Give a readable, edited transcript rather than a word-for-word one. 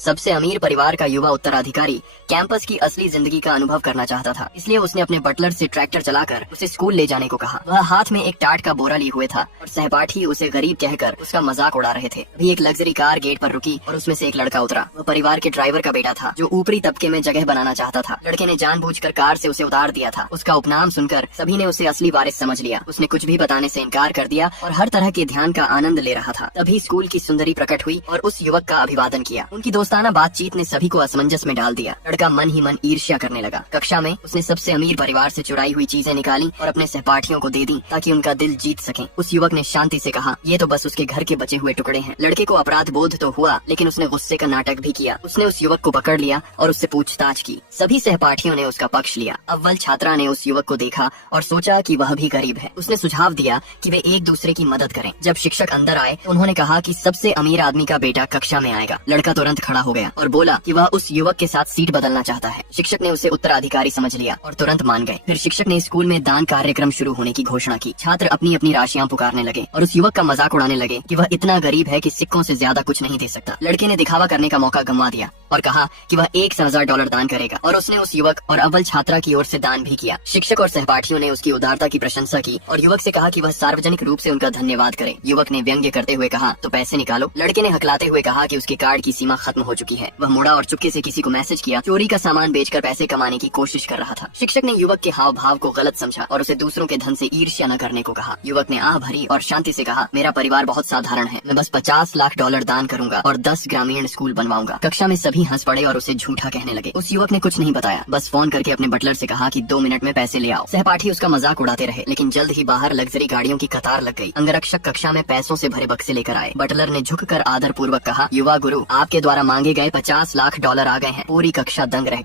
सबसे अमीर परिवार का युवा उत्तराधिकारी कैंपस की असली जिंदगी का अनुभव करना चाहता था, इसलिए उसने अपने बटलर से ट्रैक्टर चलाकर उसे स्कूल ले जाने को कहा। वह हाथ में एक टाट का बोरा लिए हुए था और सहपाठी उसे गरीब कहकर उसका मजाक उड़ा रहे थे। अभी एक लग्जरी कार गेट पर रुकी और उसमें से एक लड़का उतरा। वह परिवार के ड्राइवर का बेटा था, जो ऊपरी तबके में जगह बनाना चाहता था। लड़के ने जानबूझकर कार से उसे उतार दिया था। उसका उपनाम सुनकर सभी ने उसे असली वारिस समझ लिया। उसने कुछ भी बताने से इनकार कर दिया और हर तरह के ध्यान का आनंद ले रहा था। तभी स्कूल की सुंदरी प्रकट हुई और उस युवक का अभिवादन किया। उनकी दोस्ताना बातचीत ने सभी को असमंजस में डाल दिया। लड़का मन ही मन ईर्ष्या करने लगा। कक्षा में उसने सबसे अमीर परिवार से चुराई हुई चीजें निकाली और अपने सहपाठियों को दे दी ताकि उनका दिल जीत सके। उस युवक ने शांति से कहा, ये तो बस उसके घर के बचे हुए टुकड़े हैं। लड़के को अपराध बोध तो हुआ, लेकिन उसने गुस्से का नाटक भी किया। उसने उस युवक को पकड़ लिया और उससे पूछताछ की। सभी सहपाठियों ने उसका पक्ष लिया। अव्वल छात्रा ने उस युवक को देखा और सोचा कि वह भी गरीब है। उसने सुझाव दिया कि वे एक दूसरे की मदद करें। जब शिक्षक अंदर आए तो उन्होंने कहा कि सबसे अमीर आदमी का बेटा कक्षा में आएगा। लड़का तुरंत खड़ा हो गया और बोला कि वह उस युवक के साथ सीट बदलना चाहता है। शिक्षक ने उसे उत्तराधिकारी समझ लिया और तुरंत मान गए। फिर शिक्षक ने स्कूल में दान कार्यक्रम शुरू होने की घोषणा की। छात्र अपनी अपनी राशियां पुकारने लगे और उस युवक का मजाक उड़ाने लगे कि वह इतना गरीब है कि सिक्कों से ज्यादा कुछ नहीं दे सकता। लड़के ने दिखावा करने का मौका गंवा दिया और कहा कि वह $1,000 दान करेगा और उसने उस युवक और अव्वल छात्रा की ओर से दान भी किया। शिक्षक और सहपाठियों ने उसकी उदारता की प्रशंसा की और युवक से कहा कि वह सार्वजनिक रूप से उनका धन्यवाद करे। युवक ने व्यंग्य करते हुए कहा, तो पैसे निकालो। लड़के ने हकलाते हुए कहा कि उसके कार्ड की सीमा खत्म हो चुकी है। वह मुड़ा और चुपके से किसी को मैसेज किया। चोरी का सामान बेचकर पैसे कमाने की कोशिश कर रहा था। शिक्षक ने युवक के हाव भाव को गलत समझा और उसे दूसरों के धन से ईर्ष्या न करने को कहा। युवक ने आह भरी और शांति से कहा, मेरा परिवार बहुत साधारण है। मैं बस $50 लाख दान करूंगा और 10 ग्रामीण स्कूल बनवाऊंगा। कक्षा में सभी हंस पड़े और उसे झूठा कहने लगे। उस युवक ने कुछ नहीं बताया, बस फोन करके अपने बटलर से कहा कि 2 मिनट में पैसे ले आओ। सहपाठी उसका मजाक उड़ाते रहे, लेकिन जल्द ही बाहर लग्जरी गाड़ियों की कतार लग गई। अंगरक्षक कक्षा में पैसों से भरे बक्से लेकर आए। बटलर ने झुककर आदर पूर्वक कहा, युवा गुरु, आपके द्वारा मांगे गए $50 लाख आ गए हैं। पूरी कक्षा दंग रह